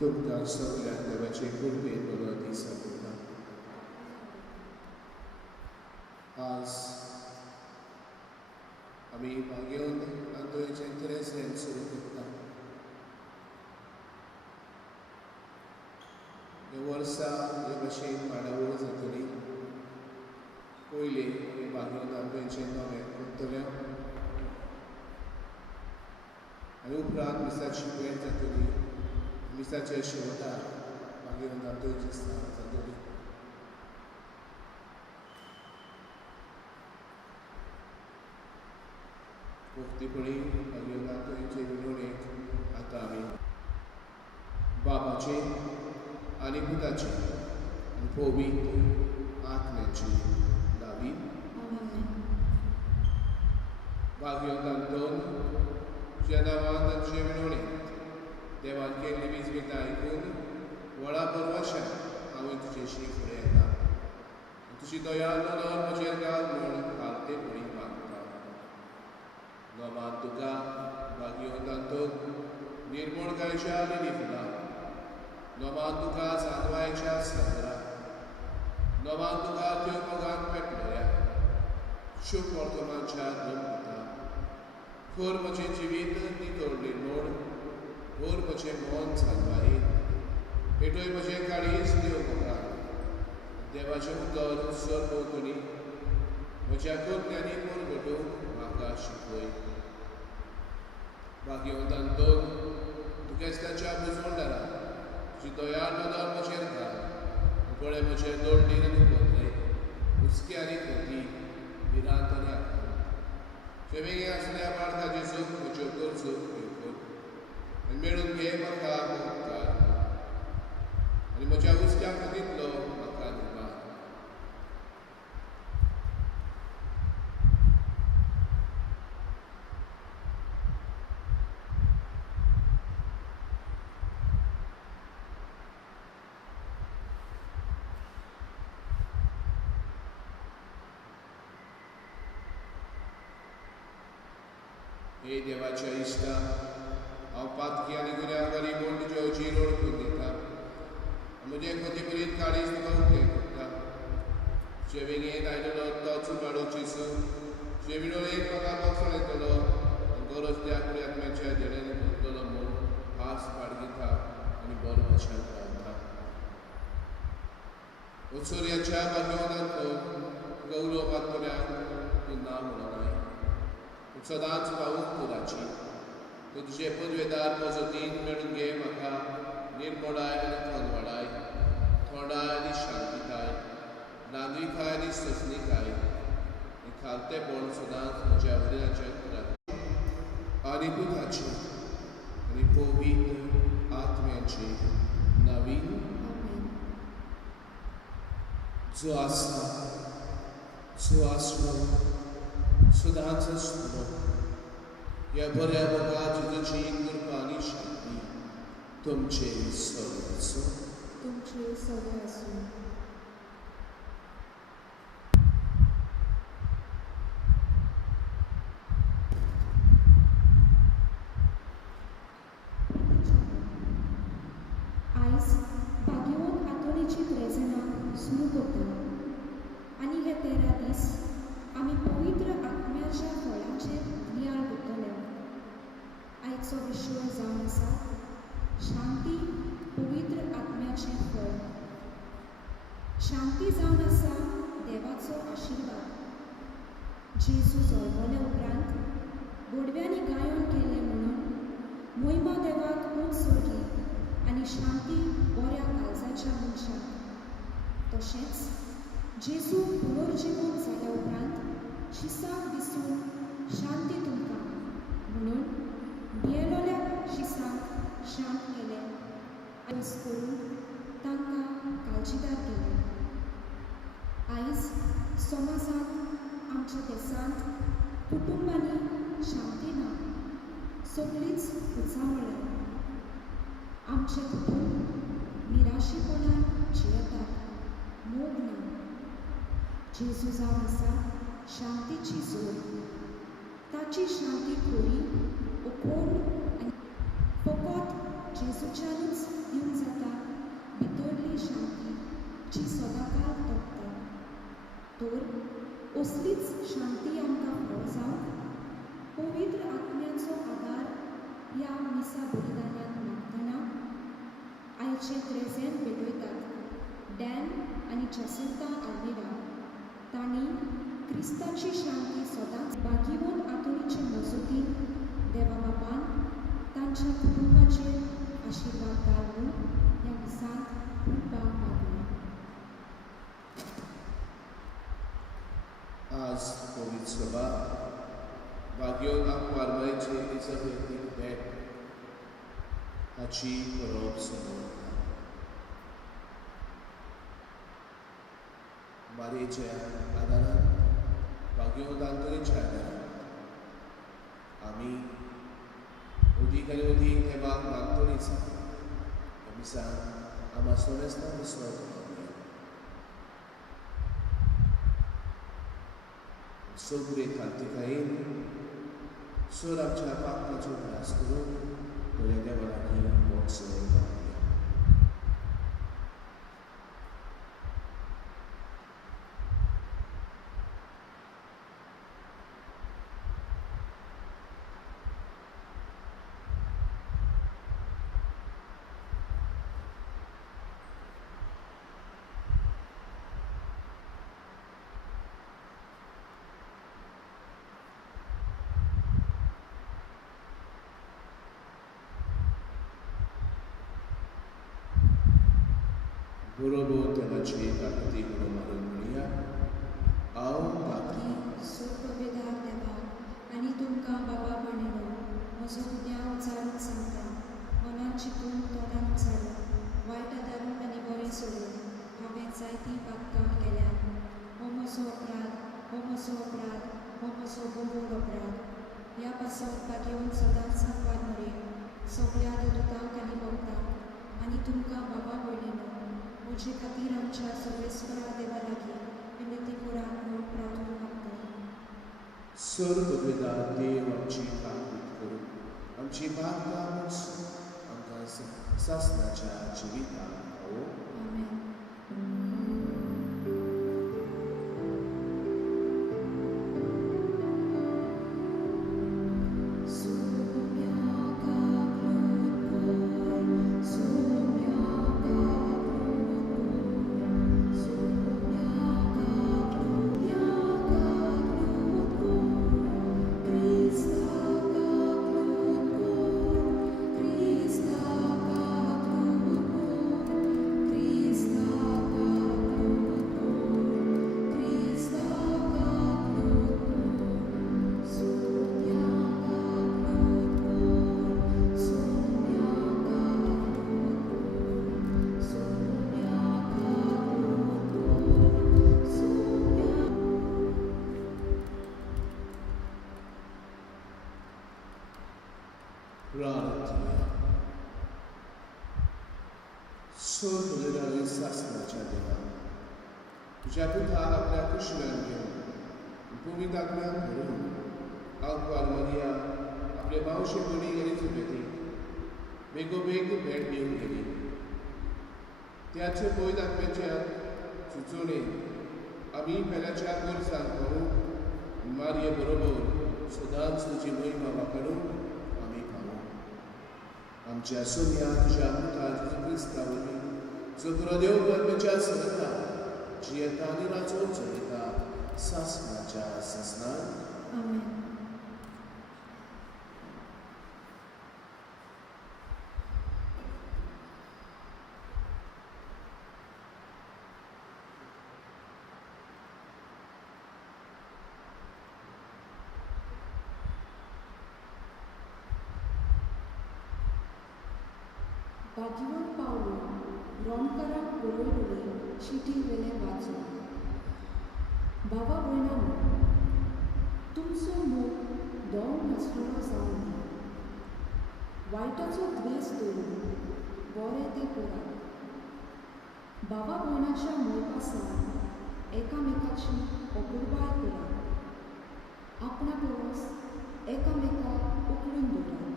तुमकां सगळ्यांक देवाचे कृपेन बरो दीस आपोवता. आज आमी मागेवन आंतोळेचें तिरेसें सुरू करता. हे वर्सा हे भाशेन मांडावळ जातली. पयलीं आमी मागेवन आंतोळेचें नवें करतले आनी उपरांत मिसाची भेट जातली. मिसाचे शेवटार मागेवन आंतोळेची स्थापना जातली. वक्तीपणी मागीर आंतोळेचे विणवणेक आतां आमी बाबाचे आनी पुताचे आनी पवित्र आत्म्याची नांवी भागवत आंतोन तुज्या नांवान तांचे विणवणेक देवान केल्ली विजवितां आयकून व्हळा परवाशान हांवें तुजेशी फुडें येता. तुजी दयाल नदर म्हजेर घाल म्हूण खालतेपणी मागता. नोमान तुका भागवत आंतोन निर्मळकायेच्या लिली फुलां. नोमान तुका सांदवायच्या सागरा. नोमान तुका त्यो मोगान पेटणाऱ्या शुभ वर्तमानच्या दनपुता. खोर म्हजें जिवीत नितळ निर्मळ. खोर म्हजें मन सांदवायेन. पेटोय म्हजें काळीज देव मोगान. देवाचें उतर सरभोंवतणी म्हज्या ज्ञानी परगटूंक म्हाका शिकय. भागवत आंतोन तुगेस्ताच्या बुजवणदारान तुजी दयाळ नदर म्हजेर घाल. पळय म्हजें दोळणीर आनी उपद्रय हुस्की आनी खोटी भिरांत आनी आकार. शेवेगे आसल्या बाळका जेजूक म्हज्यो गरजो पुऱ्यो कर आनी मेळून घे म्हाका उपकार आनी म्हज्या हुस्क्या मदींतलो म्हाका निर्माण. हे देवाच्या इश्टा, हांव पातकी आनी गुन्यांवकारी म्हूण तुज्यो अजीर ओळखून घेता. म्हजे खोतीभरीत काळीज तुका उक्तें करता. तुजे वेगेन आयिल्लो तोच उबाडो जेजू तुजे विणवणेक म्हाका बसोन येतलो आनी गरज त्या कुड्यात्म्याच्या जडेन भरतलो म्हूण आस बाळगिता आनी बरो वचन रावता. उत्सुर्याच्या भाग्यवनांतलो तुका उलोवप आत्तोऱ्यांक तूं ना म्हणनाय. सदांच पावूंक पुराची. तूं तुजे पदवेदार मजतीन मेळून घे म्हाका निर्मळाय आनी खनवळाय, थोडाय आनी शांतीकाय, नागरिकाय आनी सजनीकाय आनी खालतेपण सदांच म्हज्या वडिलांच्या घरांत आनी पुताची आनी पवित्र आत्म्याची नांवी. जो आसा, जो आसलो, सदांच आसतलो. ह्या बऱ्या मोगा जेजूची कृपा आनी शांती तुमचे सगळे आसूं. तुमचे सगळे आसूं. आयज भाग्यवंत आंतोळेची त्रेजनां सुरू करता आनी हे 13 दीस आमी पवित्र आत्म्याच्या फळांचेर नियाळ करतले. आयचो विशय जावन आसा शांती पवित्र आत्म्याचें फळ. शांती जावन आसा देवाचो आशिर्वाद. जेजू जल्मले उपरांत गोडव्यांनी गायन केलें म्हणून महिमा देवाक उंच सोडली आनी शांती बऱ्या काळजाच्या मनशाक. तशेंच जेजू पुनर्जिवन जाल्या उपरांत शिसाक दिसून शांती तुमकां म्हणून भियेलोल्या शिसाक शांत केलें आनी करून तांकां काळजीदार केलें. आयज समाजांत आमच्या देशांत कुटुंबांनी शांती ना. सगळींच उचावळ्या. आमचे कुटुंब निराशीपणान जियेतात. मोग ना. जेजू जावन आसा शांतीची जोर. ताची शांती खोरी, उखोण आनी फकत जेजूच्यानूच दिवंक जाता भितरली शांती जी सदांकाळ तोपता. तर असलीच शांती आमकां फळ जावंक पवित्र आत्म्याचो आदार ह्या मिसा बलिदानांत मागतना आयचे त्रेजेन भेटयतात डॅन आनी जसिंता आल्मेडा. तांणी क्रिस्ताची शांती सदांच बागीवंत आतुरीचे मजतीन देवा बापान तांच्या कुटुंबाचेर आशिर्वाद घाल म्हूण ह्या मिसांत म्हणपाक मागला. आज पवित्र सभा बागयोन आंकवारमायेचे इजबेतीक भेट हाची बरोवप समोर मारयेच्या आदारान बागयोन आंतरीच्या आदारान आमी अदीक आनी अदीक देवाक मागतलींच ह्या मिसान आमी सोनेस्तान विस्वास दवरया. सगळे खातीकायेन सर आमच्या पापाचो त्रास करून बऱ्या देवा लागीं मोक्षर मागया. बरोबर देवाची काकती म्हणून मारून म्हणया हांव बाकी सोपवेदार देवा आनी तुमकां बाबा म्हणिनो म्हजो गुन्यांव उचारून सांगता. मनान चिंतून तोंडान उचारून वायट दारूण आनी बरें सोडून हांवें जायतीं पातकां केल्यात. हो म्हजो अपराध, हो म्हजो अपराध, हो म्हजो बोबोड अपराध. ह्या पासत बागेवन सदांच सांगपाक म्हूण सगळ्या दोतोरांक आनी भक्तांक आनी तुमकां बाबा भयणीनो म्हजे खातीर आमच्या सर्वेस्परा देवा लागीं विनंती करात म्हूण प्रार्थना मागता. सर्ववेदार देव आमची काकूत करून आमची बांका आमकां सासणाच्या जिविताक पावो. आमेन. प्रार्थना. सर्ववेदार सासणाच्या देवा तुझ्या पुता आपल्या कुशव्यान घेवन पवित्र आत्म्यान भरून आंकवार मरिया आपले मावशे बडी आनी चुबेतीक बेगोबेग भेट दिवन गेली. त्याचे पयत आत्म्याच्या सुचोवणेन आमी पेल्याच्या गोरसांक पळोवंक मारये बरोबर सदांच तुजी महिमा वापरून आमी पावूं. आमच्या सोन्या तुझ्या पुता तुझ्या क्रिस्ता वरवीं जो देव आत्म्याच्या सगळ्या जी येता आनी राचोन चलयता सासणाच्या सासणान. आमेन. बागीवन पावलो रोमकारांक बरयलेली चिटी वेलें वाचून. बाबा भयणांनो, तुमचो मोग दोन नासलेलो जावं न्ही. वायटाचो द्वेस दवरून बरें तें करात. बाबा भयणाच्या मोळपासान एकामेकाची अपुरबाय करात. आपणा परस एकामेकाक उखलून दवरात.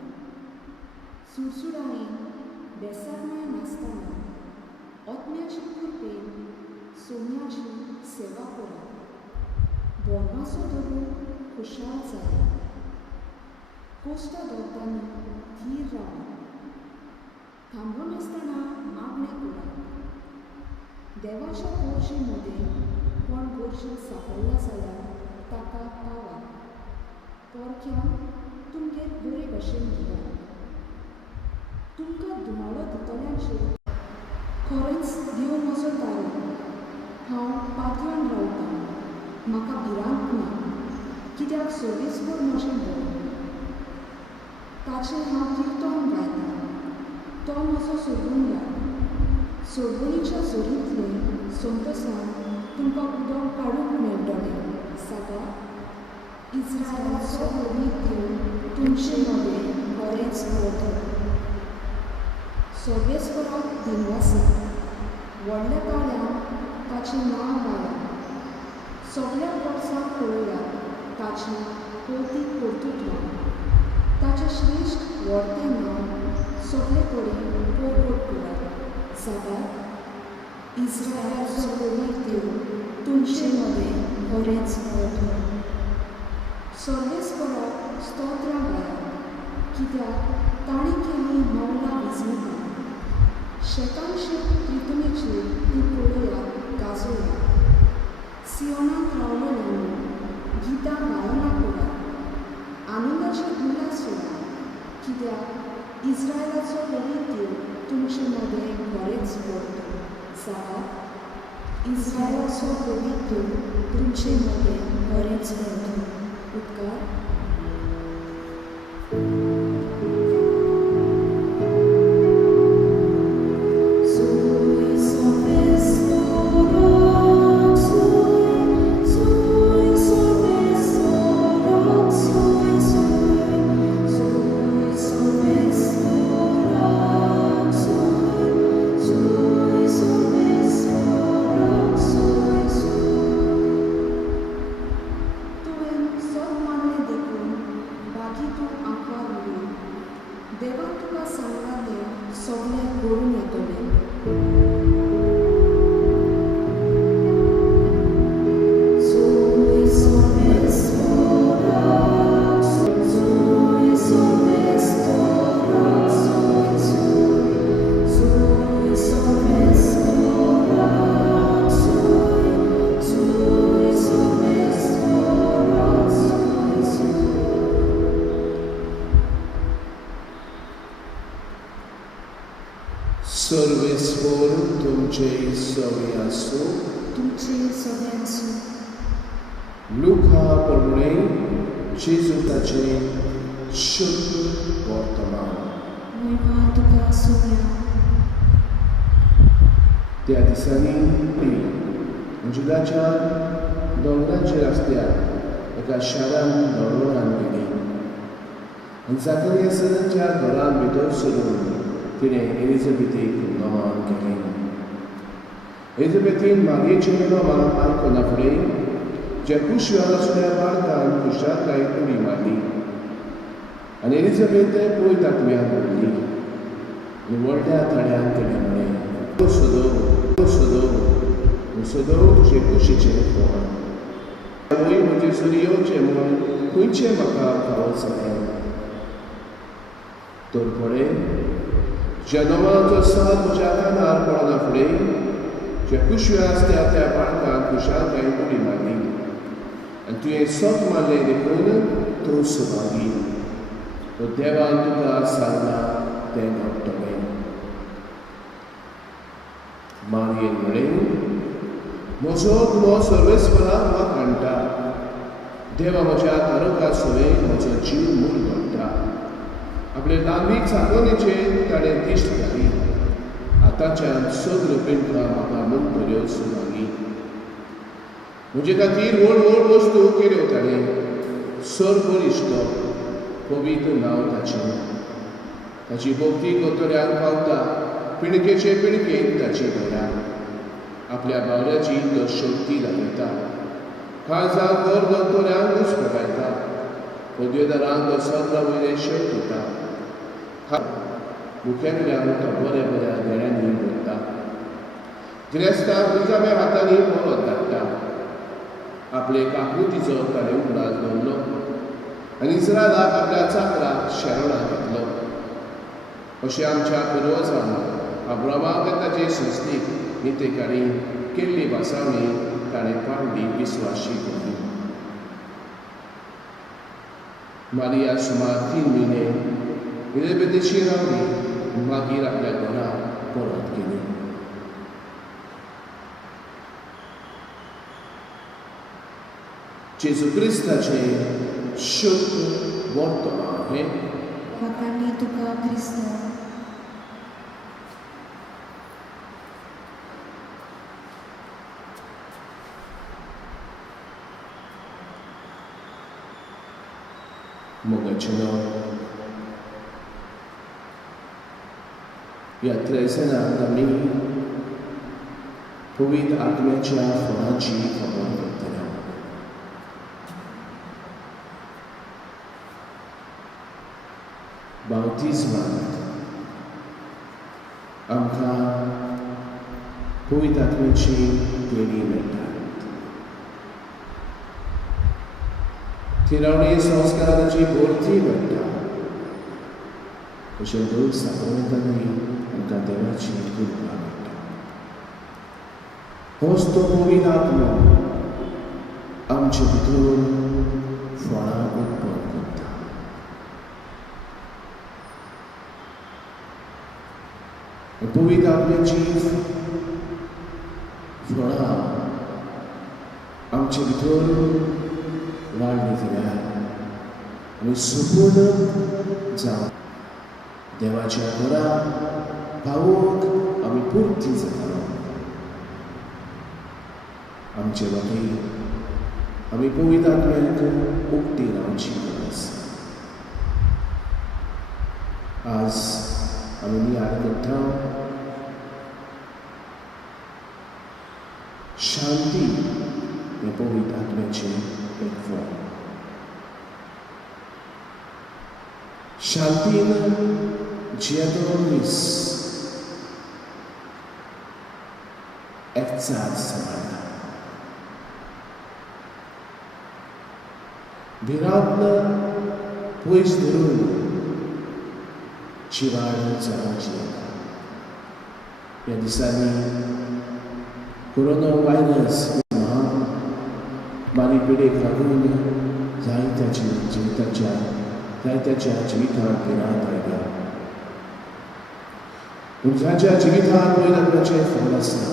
सुडसुडायेन बेसारमाय नासतना ओतम्याची कुरपेन सोन्याची सेवा करात बोरमासो धरून खुशाल जाया कोश्टा दोगांनी धीर रावा थांबून आसतना मागणे करात देवाच्या गोरजेमध्ये कोण गोरजेक सापडला जाल्यार ताका पावात पोरक्यान तुमगेर बरे भशेन घेयात तुमकां दुमाळो दितल्यांचेर खरेंच देव म्हजो दारो हांव पातळान रावतां म्हाका भिरांत ना कित्याक सर्वेस्वर म्हजें बरें ताचें हांव किर्तन गायतां तो म्हजो सोडूंगा सोडवणीच्या जोरींतले संतोसान तुमकां उदक काडूंक मेळटलें सागा इस्रायलाचो पवित्र देव तुमचे मदें बरेंच व्हरतलो सर्वेस्वराक दिनवासा व्हडल्या काळ्यान ताचें नांव गाया सगळ्या वर्सांक पळोवयात ताचें कौतीक कर्तृत्व ताचें श्रेश्ठ व्हडतें नांव सगळे कडेन परगट करात सागार इस्रायलाचो पवित्र देव तुमचे मदें बरेंच व्हरतलो सर्वेस्वराक स्तोत्रां गायात कित्याक ताणी केली मौला विजमिका शेतान शेत प्रितमेचेर ती पळोवयात गाजोयात सियोनाक रावलेल्यांनी गितां गायना करात आनंदाची उल्हास सोडात कित्याक इस्रायलाचो पवित्र देव तुमचे मदें बरेंच व्हरतलो सागार इस्रायलाचो पवित्र देव तुमचे मदें बरेंच व्हरतलो उद्गार देवान तुका सांगला तें सगळें घडून येतलें सर्वेस्वर तुमचे सगळे आसूं तुमचे सगळे आसूं लुका प्रमाणे जेजू ताचें शुभ वर्तमान महिमा तुका सोया त्या दिसांनी जुदाच्या दोंगराचे रस्त्यार एका शारान दडोळान गेली आनी जाकरियासाच्या घरान भितर सरून तिणें एलिझाबेथीक नमन केलें एलिझाबेथीन मागयेचें नमन आयकना फुडें जे कुशवार आसल्या बाळकान कुशाकाय उडी मारली आनी एलिझाबेथ पळयतातव्यान उरली आनी व्हडल्या थड्यान तिणें म्हणलें सदो सदो सदो तुजे कुशीचें फळ आवय म्हजे चलयोचें मन खंयचें म्हाका फावो जालें तर पळय जन्माचो साद म्हज्या कानार पडना फुडें जे कुशव्या आसल्या त्या बाळकान कुशाकाय उडी मारली आनी तुवें सोक मारलें देखून तूं सुभागी तो देवान तुका सांगला तें घडटलें मारयेन म्हणलें म्हजो घुमो सर्वेस्वराक म्हाका हाडटा देवा म्हज्या तारका सुवेक म्हजो जीव मूल घडटा आपले धार्मीक साधनेचेर ताणें दिश्ट घाली आतांच्यान सगळ्यो पिंडा म्हाका म्हणटल्यो सुभागी म्हजे खातीर व्हड व्हड वस्तू केल्यो ताणें सर्वरिश्ट पवित्र नांव ताचें ताची भोवती कोतऱ्यांक पावता पिणकेचे पिणकेन ताची घरा आपल्या बावल्याची तो शक्ती दाखयता काळजाक घर दोतोऱ्यांक घुस्पटायता पदवेदारांक तो सगळा वयले शेत दिता मुखेल्यांक तो बऱ्या बऱ्या देण्यांनी भरता. गिरेस्तांक रिकाम्या हातांनी परत धाडटा. आपले काकुतीचो ताणें उगडास दवरलो आनी इस्रायलाक आपल्या चाकराक शेरोणां घेतलो. अशें आमच्या पुर्वजांनी अब्रामाक ताचे संस्थीक नितेकांनी केल्ली भासावणी ताणें पाळली विस्वाशी केली. मारिया सुमार 3 म्हयने इलिझाबेथेची रावली मागीर आपल्या घरा परत गेली. जेजू क्रिस्ताचें शुभ वर्तमान हें वखाणी तुका क्रिस्त. मोगाचें नांव. ह्या त्रेसनांत आमी पवित्र आत्म्याच्या फळांची खबर करतले. बावतिजमांत आमकां पवित्र आत्म्याची देणी मेळटा. थिरावणी संस्काराची भरती मेळटा. अशें दर साकळटांनी आमकां देवाची कृपा मेळटा. होच तो पवित्र आत्मो आमचे भितर फळां उत्पन्न करता. पवित्र आत्म्याची फळां आमचे भितर वाडली जाल्यार आमी संपूर्ण जावन देवाच्या घरा भावूक आमी पुर्ती जातालो. आमचे वाटेन आमी पवित्र आत्म्याक उक्ती रावची गरज. आज आमी याद करता शांती हे पवित्र आत्म्याचे एक फळ. शांतीन जियेतो मनीस एकचार सांबाळटा. भिरांतन पयस धरून जिवाड जावची येता. ह्या दिसांनी कोरोना व्हायरस बारीक पिडेक लागून जायत्याच्या जिवितांत भिरांत आयल्या. तुमच्या जिवितांत पवित्रात्म्याचें फळ आसता.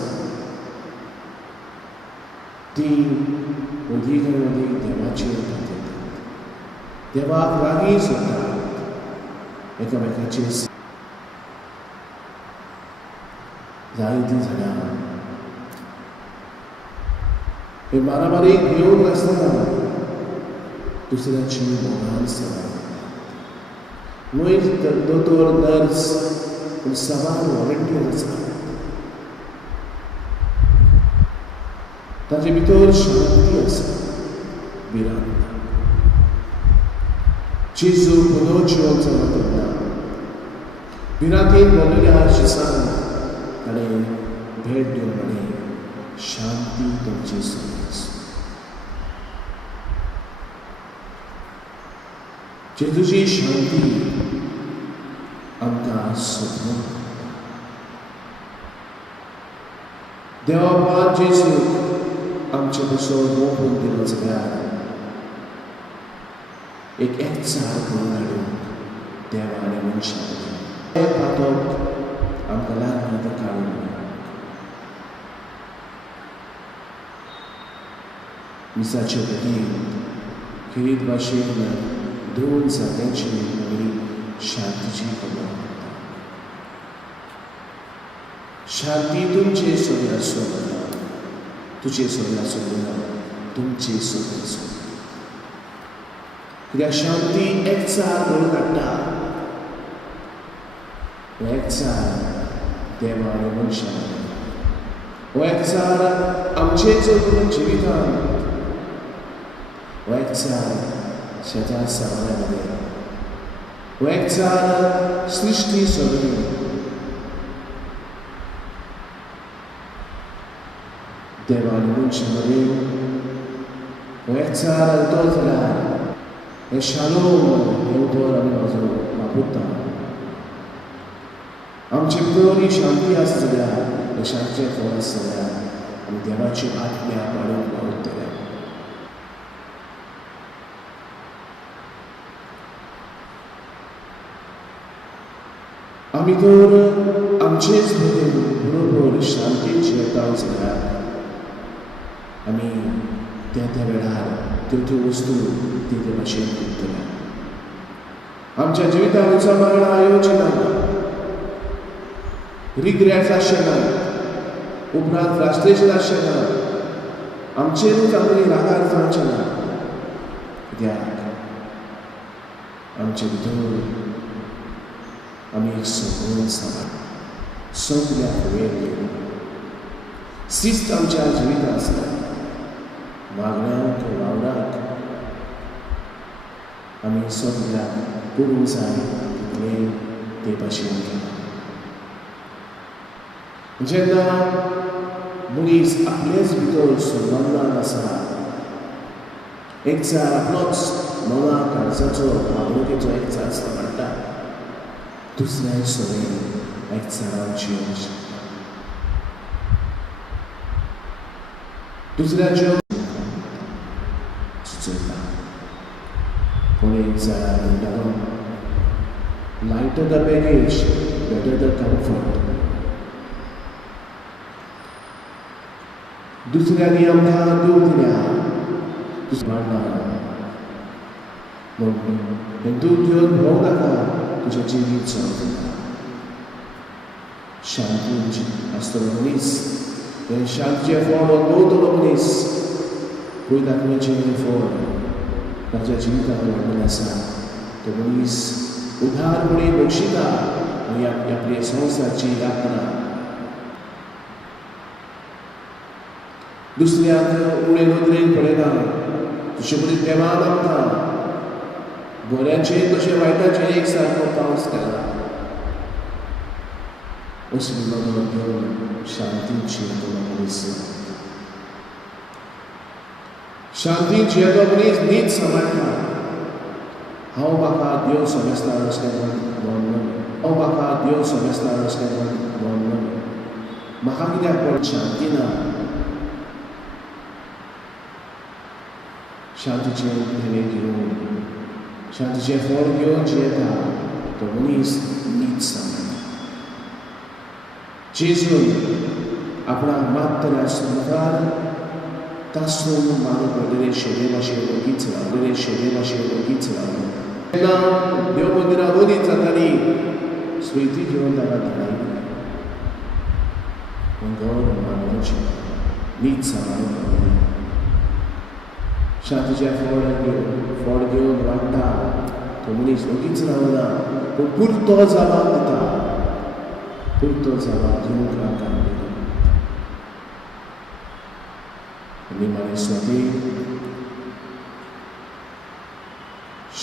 ती अदीक आनी अदीक देवाचेर खातीर देवाक लागीं सरतात. एकामेकाचेर जायतीं जाणां हे मारामारीक घेवन नासतना दुसऱ्याची मोगान सेवा. वयर दोतोर नर्स पूण सवार वॉलंटियर आसात. ताचे भितर शांती आसा. भिरांत जेजू पदोच्यो जालो तेन्ना भिरांतीन भोगलेल्या शिसांत ताणें भेट दिवन म्हळें शांती तुमचे सगळेच. जेजूची शांती आमकां सोदून देवा बाब जेजूक आमचे बसोन मोपून दिलो जाल्यार एक एकचार करून हाडून देवा आनी मनशाक हें पातोक आमकां लागीं तें काडून मिसाचे बेगीन खरीद भाशेन दोन जाग्यांची आमी शांतीची खबर करता. शांती तुमचे सोबे आसूं तुजे सोबे आसूं तुमचे सोबे आसूं. कित्याक शांती एकचार घडोवन हाडटा. हो एकचार देवा आनी मनशाक. हो एकचार आमचे चलून जिवितांत. हो एकचार शेजार सावळ्या मध्ये. हो एकचार सृष्टी सगळी देवान मनशामध्ये हो एकचार तो जाल्यार हे शालोम हे उतर आमी म्हाजो मागुता आमचे भितर शांती आसा जाल्यार हे शांतीचें फळ आसा जाल्यार आमी देवाची आज्ञा पाळून वावुरतले आमी तर आमचेच बरोबर शांतीन जियेता जाल्यार आमी त्या वेळार त्यो वस्तू ते भाशेन करतले आमच्या जिवितांत उचामाळा येवची ना रिग्रेट्स आसचे ना उपरांत फ्रस्ट्रेशन आसचें ना आमचेरूच आमी रागार जावचें ना कित्याक आमचे भितर आमी एक संबंद सांबाळ सगळ्याक वेळ घेवन शिस्त आमच्या जिवितांत आसता वागण्याक वावराक आमी सगळ्याक करूंक जाय तितलें ते भाशेन केलां जेन्ना मनीस आपलेच भितर संबंदान आसा एक जाय आपलोच मना काळजाचो भावनकेचो एक जाय सांबाळटा दुसऱ्या सवय एक जाणां जिवन शकता दुसऱ्या जिवन सुचयता पूण एक जाय म्हणटालो lighter the baggage better the comfort दुसऱ्यांनी आमकां देव दिल्या वाडला हें दूख घेवन भोंव नाका तुजें जिवीत चलता शांती आसतलो मनीस हे शांतीचें फळ अनुभवतलो मनीस पळय दाखोवचें फळ ताच्या जिवितांत वाडलेलें आसा तो मनीस उदारपणे बक्षिता आनी आपले संवसारची यात्रा दुसऱ्याक उणे नदरेन पळयना तुजे कडेन देवान आमकां बऱ्याचेर तशें वायटाचेर एक सारको पावस केला असली नदर घेवन शांतीन जियेतलो मनीस शांतीन जियेतो मनीस नीट सांबाळटा हांव म्हाका देव समजता अशें म्हणून हांव म्हाका देव समजता अशें म्हणून म्हाका कित्याक पण शांती ना शांतीचें धेंवें घेवन शांतीचें फळ घेवन जियेता तो मनीस नीट सांबाळटा जेजून आपणाक मात्तल्या मुखार तासून मानव पडलेले शेडे भाशेन ओगीच रावलेले शेडे भाशेन ओगीच रावले तेन्ना देव मंदिरांत ओलीच जाताली स्विती घेवन ताका धाडली गौर मानवाचें नीट सांबाळून शांतीचें फळ घेवन वाडटा तो मनीस ओगीच रावना पूण पुरतो जबाब दिता पुरतो जबाब दिवंक आमकां निमाणे स्वाती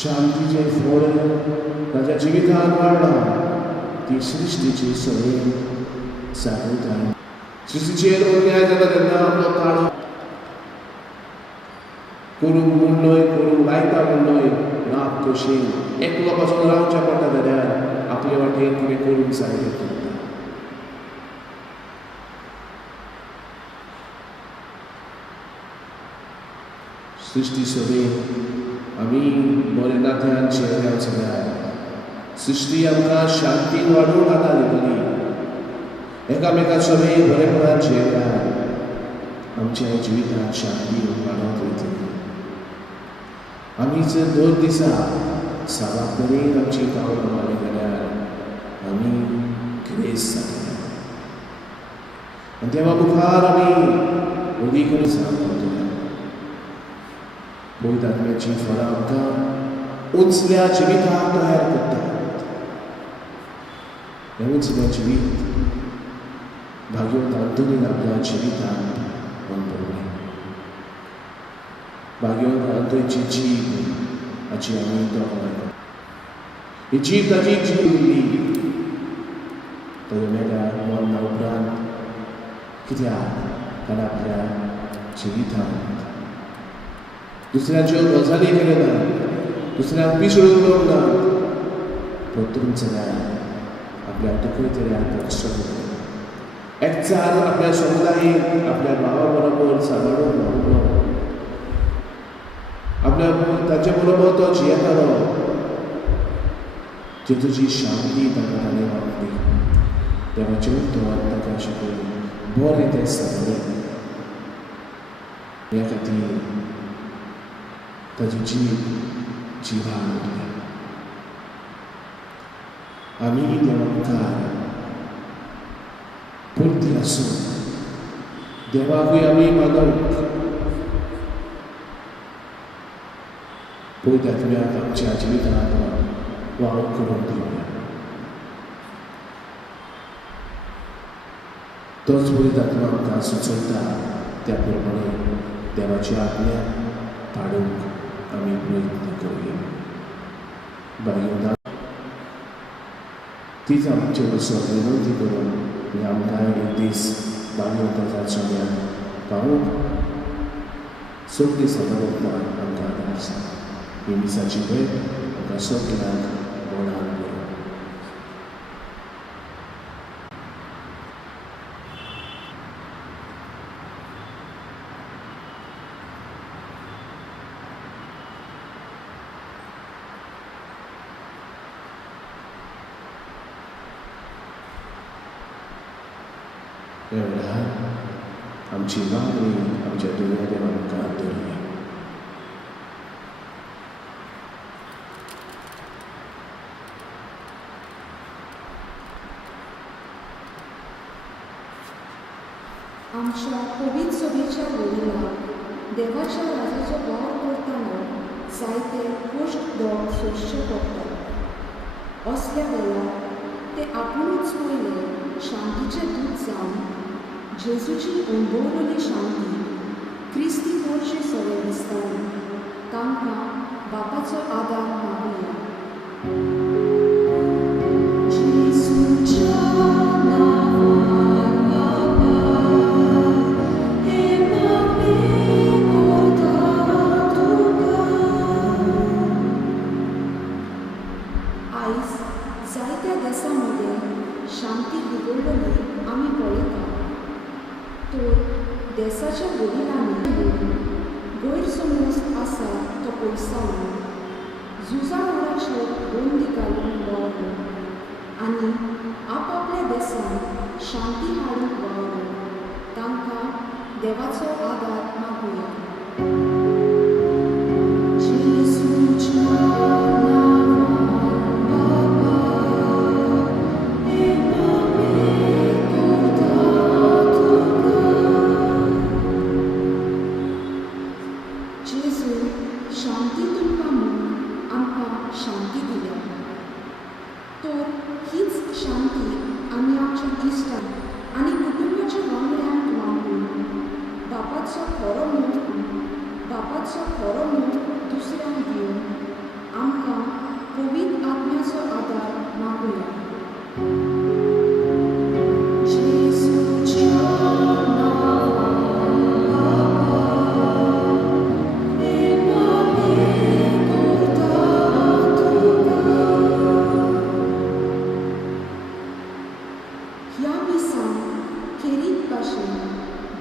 शांतीचें फळ ताच्या जिवितांत वाडला ती सृश्टीची सवय जागृताय सृश्टीचेर अन्याय जाता तेन्ना आपलो काळो करूंक म्हणलोय करूंक लायता म्हणलोय नाप कशीं एकलो पासून रावचें पडटा जाल्यार आपले वाटेन कितें करूंक जाय तें करता सृश्टी सभेन आमी बरे नात्यान जियेल्या जाल्यार सृश्टी आमकां शांतीन वाडोवंक आदार दितली एकामेका सभेन बरेपणान जियेल्यार आमच्या जिवितांत शांती वाडत वयतली आमी जर 2 दिसा साबाबदारेन आमची गांव रमाली जाल्यार आमी ग्रेस जातले आनी देवा मुखार आमी अदीक सांगतले पवित्र आत्म्याची फळां आमकां उंचल्या जिवितांत तयार करतात हें उंचलें जिवीत भाग्यवंत अंतोनीन आपल्या जिवितांत अनुभवलें भाग्यवंत अंतोनीची जीव हाची आमी तोखणाय करता ही जीव ताजी जीव उरली ताच्या मेल्यार मरणा उपरांत कित्याक ताणें आपल्या जिवितांत दुसऱ्याच्यो गजाली केल्यो नात, दुसऱ्यांक पिसळून उडोवंक नात, पत्रून जाल्यार आपल्या दुखूय तरी आपल्याक केलें एकचार आपल्या समुदायाक आपल्या भावा बरोबर सांबाळून रावलो, आपल्या ताचे बरोबर तो जियेतालो, जेतूची शांती ताका ताणें वागली. देवाचे उतर ताका शिकयलें, बरें तें सांगलें. ह्या खातीर ताची जीव जिवान उरली. आमी देवा मुखार परती आसून देवाकूय आमी मानूंक पयत आत्म्याक आमच्या जिवितांत वाव करून दिवया. तोच पयत आत्मा आमकां सुचयता त्या प्रमाणे देवाची आज्ञा पाळूंक आमी प्रयत्न करूया. बायलां तीच आमचे बसून विनंती करून ह्या आमकां एक दीस बायलां सगळ्यांक पावूंक सगळीं सदां आमकां आदार आसा. ही मिसाची भेट आमकां सगळ्यांक बोडान करूं. वेळार आमची मागणी आमच्या दुय्या देवाक धरूया. आमच्या कोविड सभेच्या वडिला देवाच्या राजाचो वावर करतना जायते गोश्ट दोग सोंसचे पडटात. असल्या वेळार ते आपुणूच पयले शांतीचे दूत जावन जेजूची अणभवलेली शांती क्रिस्ती मोडचे सगळे विस्तारली तांकां बापाचो आदार मागुया. आयज जायत्या देशांमध्ये शांती बिगडलेली आमी पळयता. तर देशाच्या वडिलांनी गैरसमज आसा तो पयसावलो, झुजामोराचेर बंदी घालून वावरलो आनी आपआपल्या देशांत शांती हाडूंक वावरलो. तांकां देवाचो आदार मागुया. शांती तुमकां म्हूण आमकां शांती दिल्या. तर हीच शांती आमी आमच्या इश्टांक आनी कुटुंबाच्या वांगड्यांक वांगून बापाचो खरो मोग दुसऱ्यांक दिवन आमकां पवित्र आत्म्याचो आदार मागुया.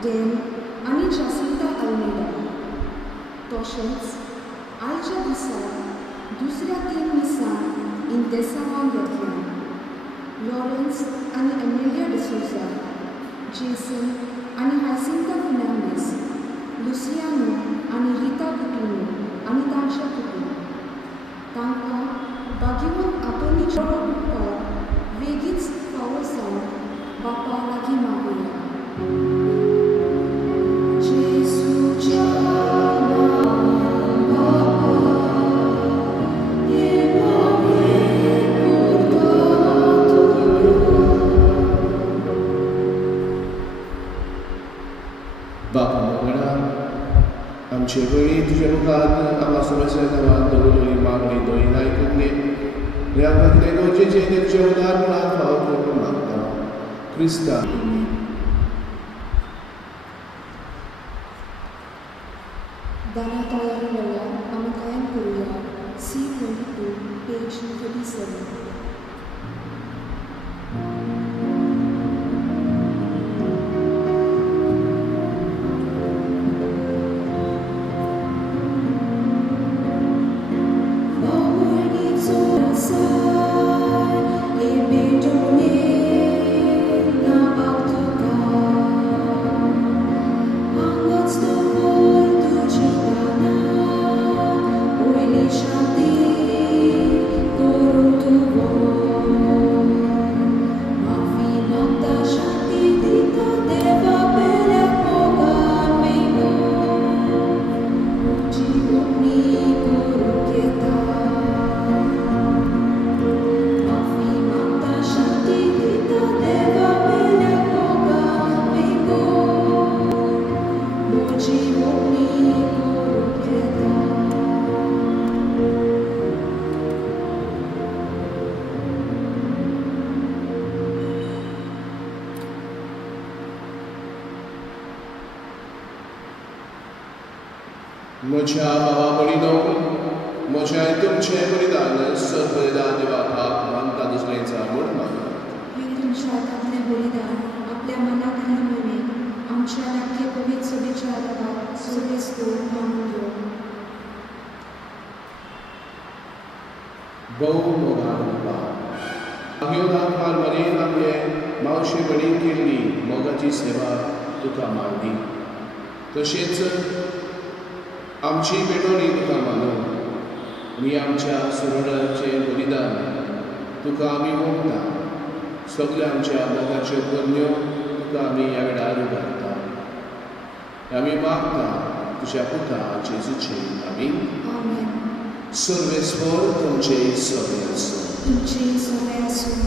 डेन आनी जासिंता अल्मेडा तशेंच आयच्या दिसा दुसऱ्या 3 मिसांक इंतेसावान घेतल्या. लॉरेन्स आनी एमेलिया डिसोजा, जेसन आनी हायसिंता फिनांडीस, लुसियानो आनी रिता कुटिनो आनी तांच्या कुटुंब. तांकां बागीवन आपोनी बरो उपकार वेगीच फावो जावन बापा लागीं मागुया. बापा मगडा आमचे वेळी तुजे मुखार आम्हा सुरक्षेच्या नांवान दवरलेली मागणी दोयीन आयकून घे. आमकां कितें गरजेचें तें तुजें उदार मनांत फावो करून मागता क्रिस्ता. दाना तयार वेळार आमी गायन करुया C22 पेज 37. म्हज्या भावा भयणीनो, म्हज्या तुमचें बलिदान सत्बलिदान दिवपाक मानता दुसऱ्यांचा म्हूण मागता. हे तुमच्या हातांतलें बलिदान आपल्या मनांतली मोहीम आमच्या नाट्य पवित्र सभेच्या आदाराक सर्वेस करून मानून घेव. भोव मोगान बाब, ह्यो दाखवार मरेन आपले मावशे कडेन केल्ली मोगाची सेवा तुका मानली. तशेंच आमची पेटोवणी तुका मानून आनी आमच्या सुरडाचें बलिदान तुका आमी मोगता. सगळ्या आमच्या मोगाच्यो पोरण्यो तुका आमी ह्या वेळार उबारता. आमी मागता तुज्या पुता जेजूचे आमीन. आमेन. सर्वेस्वर तुमचे सगळे आसूं. तुमचे सगळे आसूं.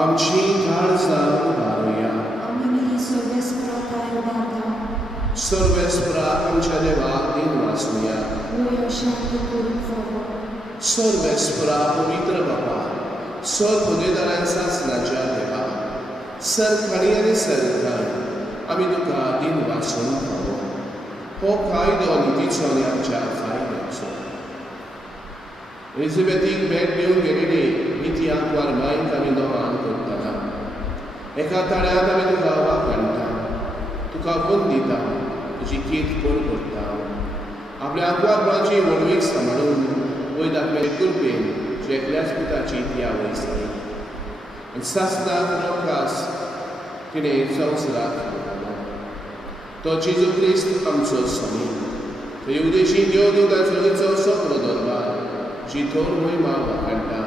आमची काळजां उबारुया. आमी ही सर्वेस्पराताय उबारता. सर्वेस्परा आमच्या देवाक दिन वाचुया. वय शांती करून फावो. सर्वेस्परा पवित्र बापा, सर पुजेदारां सासणाच्या देवा, सरकारी आनी सरकार आमी तुका दिन वाचून फावो. हो कायदो नितीचो आनी आमच्या फायद्याचो. एलिझाबेथीक भेट दिवंक गेलेली नित्याक वारमायेक आमी दोगान करतना एका ताळ्यांत आमी तुका वाखाणटा, तुका वंदिता, तुजी कीत कोण करता. आपल्या आंकवारपाची वळवीक सांबाळून वैदात्म्या कृपेन तुज्या एकल्याच पुताची ती आवय जाली. आनी सासणाक लोकांस कितें संवसाराक घडलो. तो जेजू क्रिस्त आमचो स्वामी, तो येवदेशी देवदूताचो तिचो सगळो दरबार जी थोर महिमा वाखाणटा.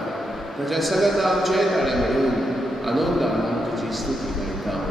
ताच्या सगळ्या आमचेय ताळे म्हणून आनंदान आमी तुजी स्तुती गायता.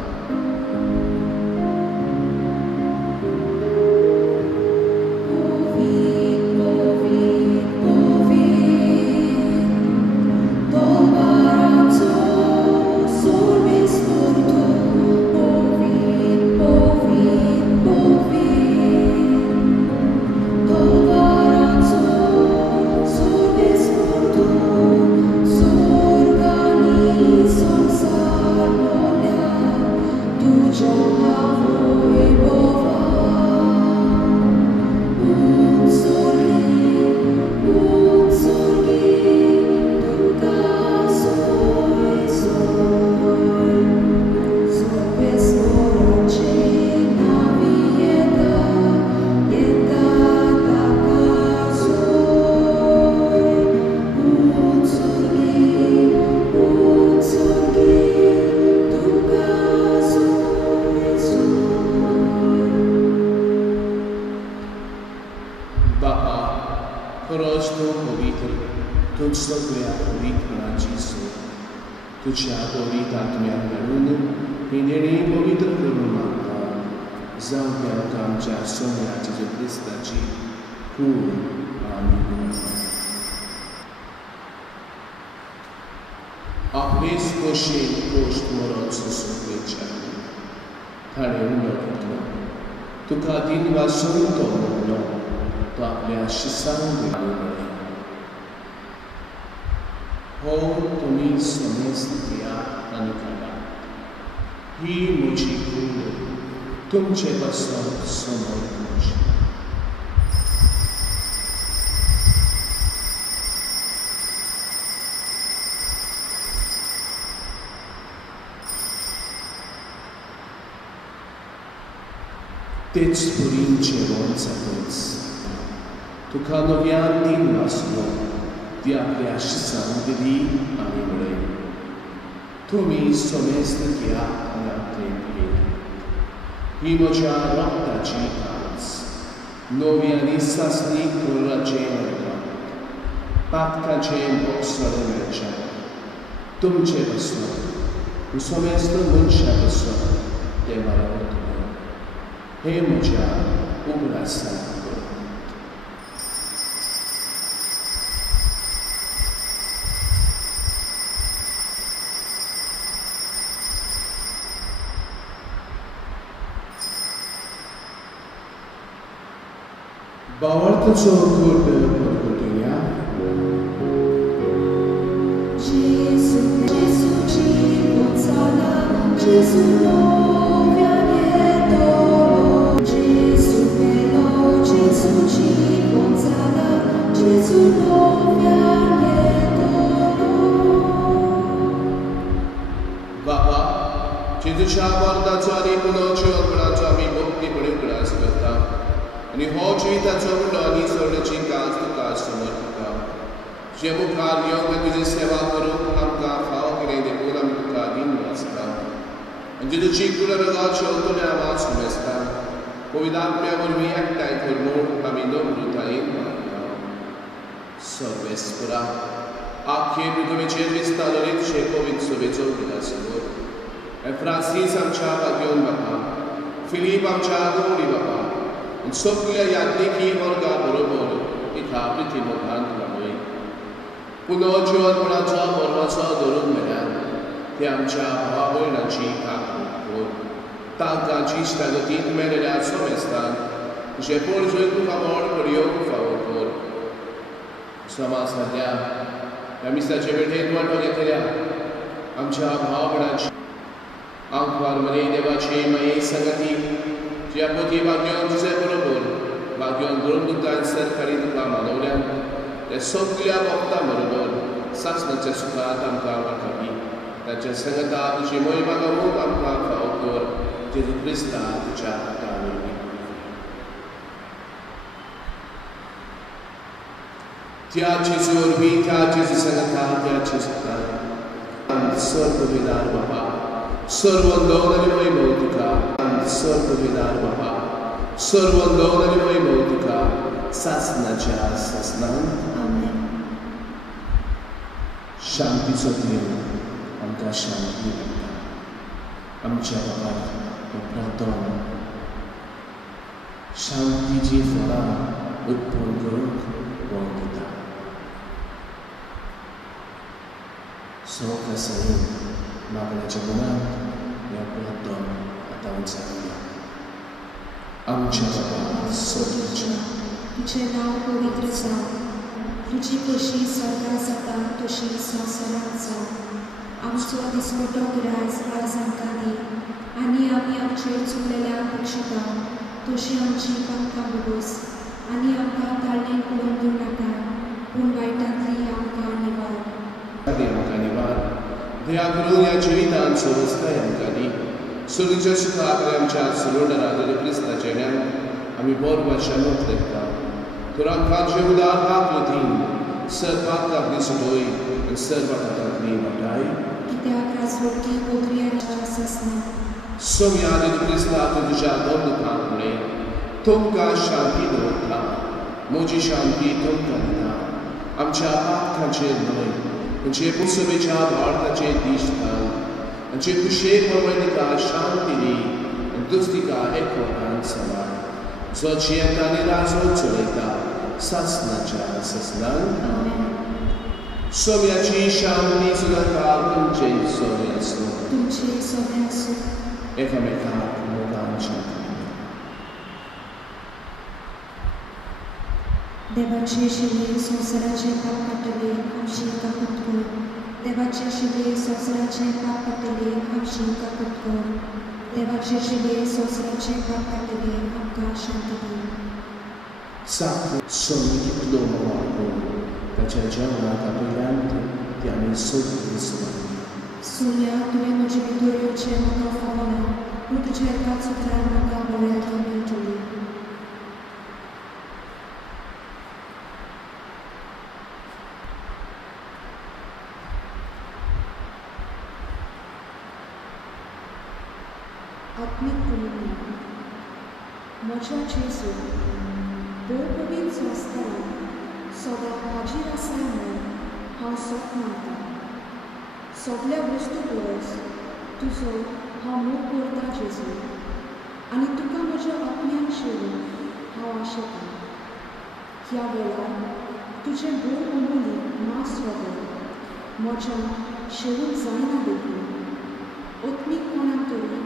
तुझ्या पवित्र आत्म्याक घालून ही देणी पवित्र करून मागता. जावं त्या आमच्या सोम्या जेजू क्रिस्ताची खूब आमीन. आपलेच खोशेन गोश्ट मरण सोसूंक विचारली. ताणें उलो घेतलो. तुका दिन वाचून तो म्हणलो. तो आपल्या शिसांक घालून हो तुम्ही समस्त या अनुकरणा ही मुझी कुंड तुमचे पासून समोर मुझी तेच पुरींचे वंचातच तुका नव्यान दिन वाचलो ती आपल्या संगती आनी वळय तुम्ही समेस्त घ्या आनी आपलें घेया ही म्हज्या रक्ताची कांच नव्यानी सासणी कोराचें मडगांव पातकाचें बोक्सरे मेळचें तुमचे पासून समेस्त मनशा पासून ते मारवत हे म्हज्या उगडासाक Bawartăți o curbe părgutuia. Gesù ci consola, Gesù novia vietolo. Gesù velo, Gesù ci consola, Gesù novia vietolo. Baba, Jezucia guardați ani cunoce o brațo ami bocni bune grascăta. Ani hoci vitați o lani sorci caz tu caz समर्पिता. जेवो कार्यों में तुझे सेवा करो हम का फाओ करे दे पूरा में तू का दिन वास्ता अंजे तो चीकुला रगा चोतो ने आवाज सुनेस्ता कोविदात में अगर भी एक टाइम पर मोड़ हमें दो रुताई मारता सर्वेस्परा आखे बुद्धो में चेरिस्ता ललित शेकोवित सुबेचो विलासो फ्रांसिस आमच्या बाग्योन बाबा फिलिप आमच्या गोडी बाबा सगळ्या यात्रिकी वर्गा बरोबर इथा पृथ्वीमोखान घडोय पुनोज्योत मुळाचा पर्वाचो धरून मेळ्यान ते आमच्या भावा भयणांची काकूट कोर तांकां इश्टागतींत मेळिल्ल्या समेस्तान जे पणजूय तुका मोड करयोंक फावो कर समाजांतल्या ह्या मिसाचे भेटेंत वांटो घेतल्या आमच्या भावा भयणांची आंकवार मरे देवाचे माये संगती ज्या पती भाग्योन तुजे बरोबर भाग्योन दोन सरकारी तुका मानवल्यान त्या सगळ्या भक्तां बरोबर सासणाच्या सुखांत आमकां वाटावी ताच्या संगताक तुजी महिमा गावूंक आमकां फावो कर जेजू क्रिस्ता तुज्या हातांत त्या जेजू वरवीं त्या जेजू संगताक त्या जेजूकान सर्वविदार बाबा सर्व गौन आनी महिमा तुका सर्वविदार बाबा सर्व गौन आनी महिमा तुका सासणाच्या सासणांत शांतीचो देव आमकां शांती दिता आमच्या बाबाक प्रार्थना शांतीची फळां उत्पन्न करूंक वळ दिता सोक आसय मागण्याच्या मनांत ह्या प्रार्थना आतां उचारल्या आमच्या बाबा स्वर्गीच्या तुझे नाव पवित्र जावं तुझी कशी सदा जाता तशी संवसारांत जावं आमचो दिसपटो गिरायज आज आमकां दी आनी आमी आमचेर चुकलेल्यांक बक्षिता तशी आमची पातकां बगोस आनी आमकां ताळणेन पडोवन दिवं नाका पूण वायटांतली आमकां निवार आमकां निवार दया करून ह्या जिवितांत सोवस्ताय आमकां दी सुरजेच्या सुखाक आमच्या सुरोडराजो क्रिस्ताचे ज्ञान आमी बोर वर्षां लेखता तर आमकां जे उदार हात सर्वात आपली सुटोय आनी सर्वांतली वाटाय कित्याक राजवटी कोत्री आनी वास आसना सोम्याद क्रिस्ता तुज्या दोन दुखांत फुडें तुमकां शांती दवरता म्हजी शांती तुमकां दिता आमच्या पातकांचेर न्हय म्हणजे पुसबेच्या भारताचे दिश्टान आमचे कुशे परवैनिका शांती दी आनी दुस्तिका एकवटान सांबाळ जो जियेता आनी राजो चलयता सासणाच्या सासणांत सोम्याची शांती सुदारता तुमचे सोमे आसूं तुमचे सोमे आसूं एकामेकांक मोगान शांती देवाचे शिले संवसाराचे पाप काडटले आमची काकूट कर. देवाचे शिले संवसाराचे पाप काडटले आमची काकूट कर. देवाचे शिले संवसाराचे पाप काडटले आमकां शांती दी. Sappo sono l'uomo morto, ताच्या जेवणाक आपल्यान ती आमी सोदली सुवात. सूर्या तुवें म्हजे भितोऱ्योचे म्हाका फावना पूण तुज्या एकाच उतरार म्हाका बऱ्याकी मेळटली. आत्मीक पुण्य म्हज्या जेजू बोरपबीन आसतना सदां हाजीर आसाय म्हूण हांव सोप मारतां. सगळ्या वस्तू परस तुजो हांव मोग करतां जेजू आनी तुका म्हज्या आत्म्यान शेळूंक हांव आशेतां. ह्या वेळार तुजें बोर अमोलीक मास वगत म्हज्यान शेळूंक जायना देखून ओत्मीकपणान तरी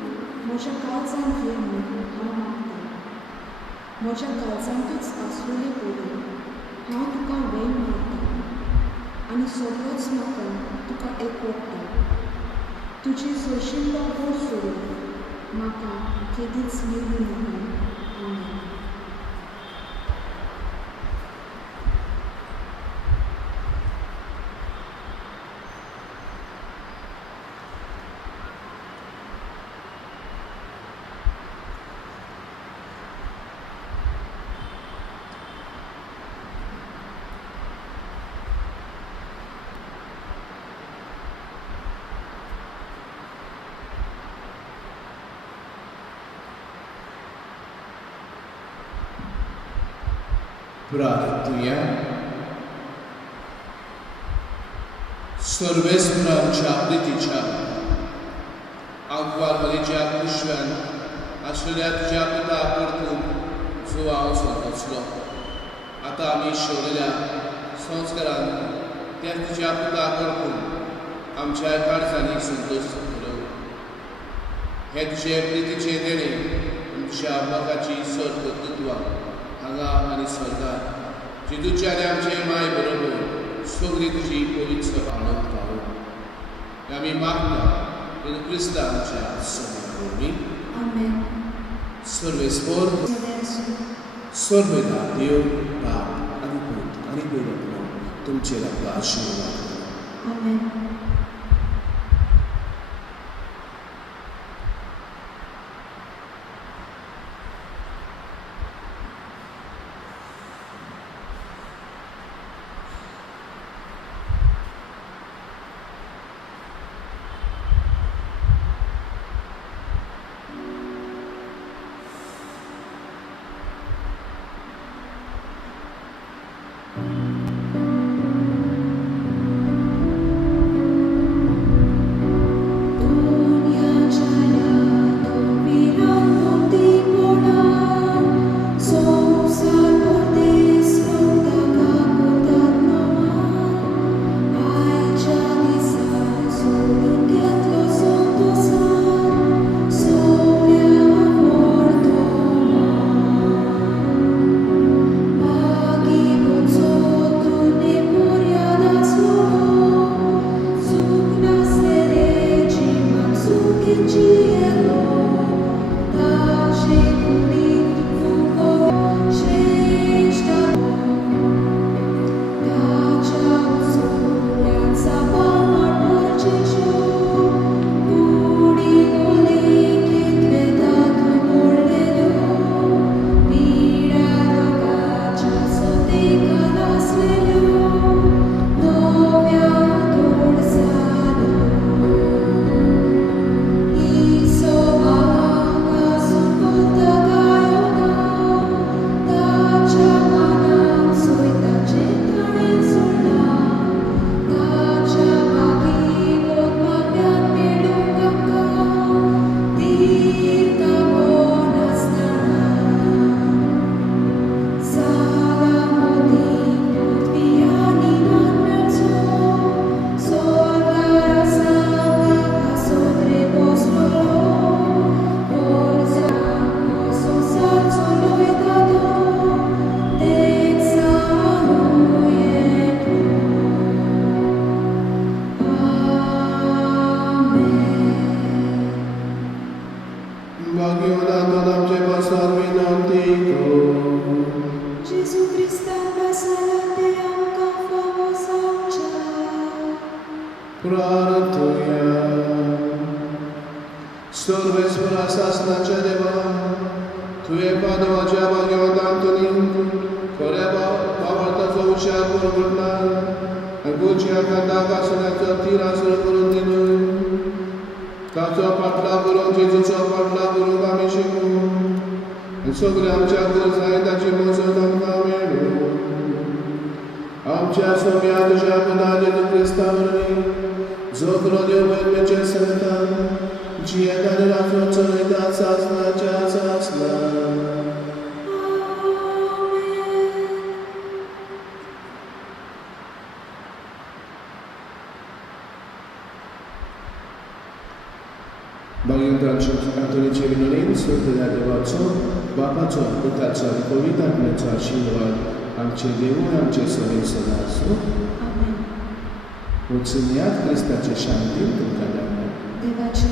म्हज्या काळजान घे म्हूण हांव मागतां. म्हज्या काळजांतूच आसलेले पळोवन हांव तुका वेळ मारतां आनी सगळोच म्हाका तुका एकवटता. तुजी सोशिल्लो बोर सोडून म्हाका केदींच मेळूं नाका. आमेन. Prarittuja. सर्वेस्परांच्या प्रितीच्या आंकवार मरेच्या कुशव्यान आशिल्ल्या तुज्या पिता परतून जो हांव सोदतलो. आतां आमी शिवलेल्या संस्कारान त्या तुज्या पिता परतून आमच्या काळजांनी संतोश जातलो. हे तुजे प्रितीचे देणे तुमच्या मोगाची सर कर्तृत्वा हांगा आनी स्वर्गात जेजूचे आनी आमचे माय बरोबर सगळी तुजी पवित्र भावनांत पावूं आमी मागता तेन्ना क्रिस्तांच्या समेत. आमेन. सर्वेस्पर सर्वेदा देव बाप आनी पूत आनी पवित्र तुमचेर आपलो आशिर्वाद करूं. आमेन. Dominico. Gesù Cristo, basarate anca famosa. Praratuja. Storves prasas na Čedeva, tu je padova džava Jordantonin, koreba pavarta zouča kurvurna, agučia kandaka sunetza tira surkurundinu, kato patla burung Jezuco patla burung kamishiku, Sobre amcia gurzaita ci mozotam kamelu, amcia somiadu žapodade do Kristavrni, zokrodio vedme česetan, čije dane na fročone da sasna časasna. Băgând Antoni Celinonin, Sfântul Adevățu, Bapațu, Putațu, Adipovita, Pnețu, Așinul, am ce Deul, am ce Sorin Sănasu. Amen. Mulțumiat Hrista ce și-am timp în calea mea. Deva ce